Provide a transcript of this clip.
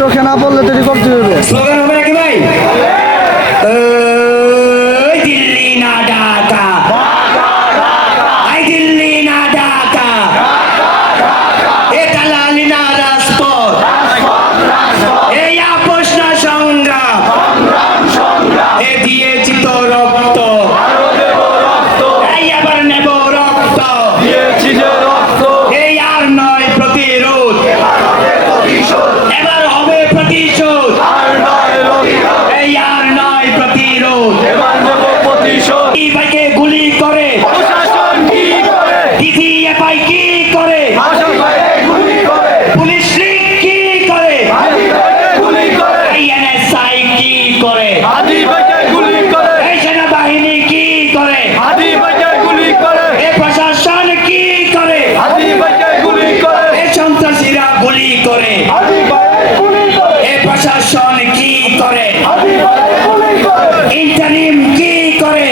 চোখে না পড়লে তৈরি করতে হবে। স্লোগান হবে নাকি ভাই? দিল্লি না ঢাকা, দিল্লি না ঢাকা, এ দালালি না রাজপথ, এই আপোষ না সংগ্রাম, এ দিয়েছি তো রক্ত, এই আবার নেব রক্ত, এই আর নয় প্রতিরোধ, এবার হবে প্রতিশোধ, এই আর নয় প্রতিরোধ। ভাইকে গুলি করে দিদি ভাই কি করে, পুলিশ লীগ কি করে, এনএসআই কি করে, এই সেনাবাহিনী কি করে, এই প্রশাসন কি করে, এই সন্ত্রাসীরা গুলি করে, এই প্রশাসন কি করে, ইন্টারিম কি করে।